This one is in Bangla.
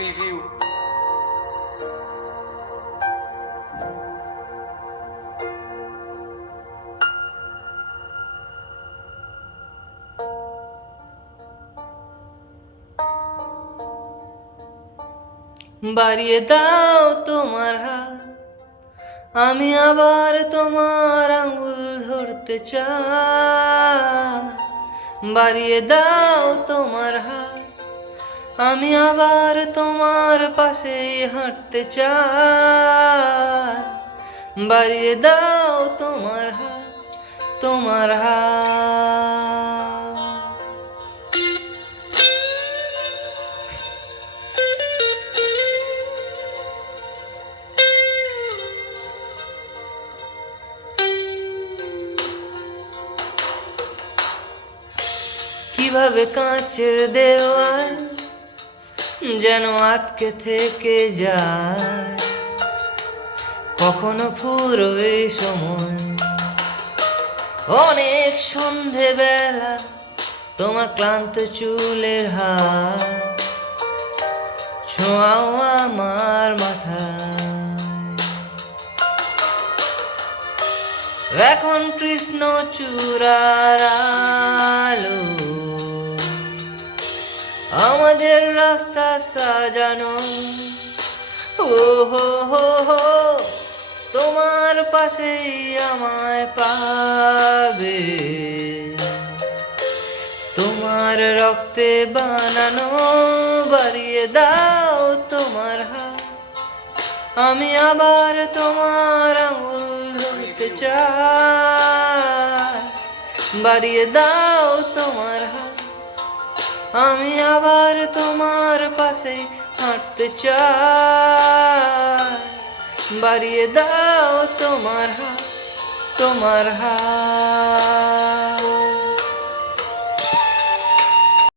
review. বাড়িয়ে দাও তোমার হাত, আমি আবার তোমার আঙুল ধরতে চাই। বাড়িয়ে দাও তোমার হাত, আমি আবার তোমার পাশে হাঁটতে চাই। বাড়িয়ে দাও তোমার হাত, তোমার হাত। কিভাবে কাঁচের দেওয়াল যেন আটকে থেকে যায়, কখনো ফুরোয় সময়। অনেক সন্ধেবেলা তোমার ক্লান্ত চুলের হাত ছোঁয়াও আমার মাথায়। এখন কৃষ্ণচূড়ার আলো আমাদের রাস্তা সাজানো। ও হো হো হো, তোমার পাশেই আমায় পাবে, তোমার রক্তে বানানো। বাড়িয়ে দাও তোমার হাত, আমি আবার তোমার আঙুল ধরতে চাই। বাড়িয়ে দাও তোমার হাত, আমি আবার তোমার পাশে হাঁটতে চাই। বাড়িয়ে দাও তোমার হাত, তোমার হাত।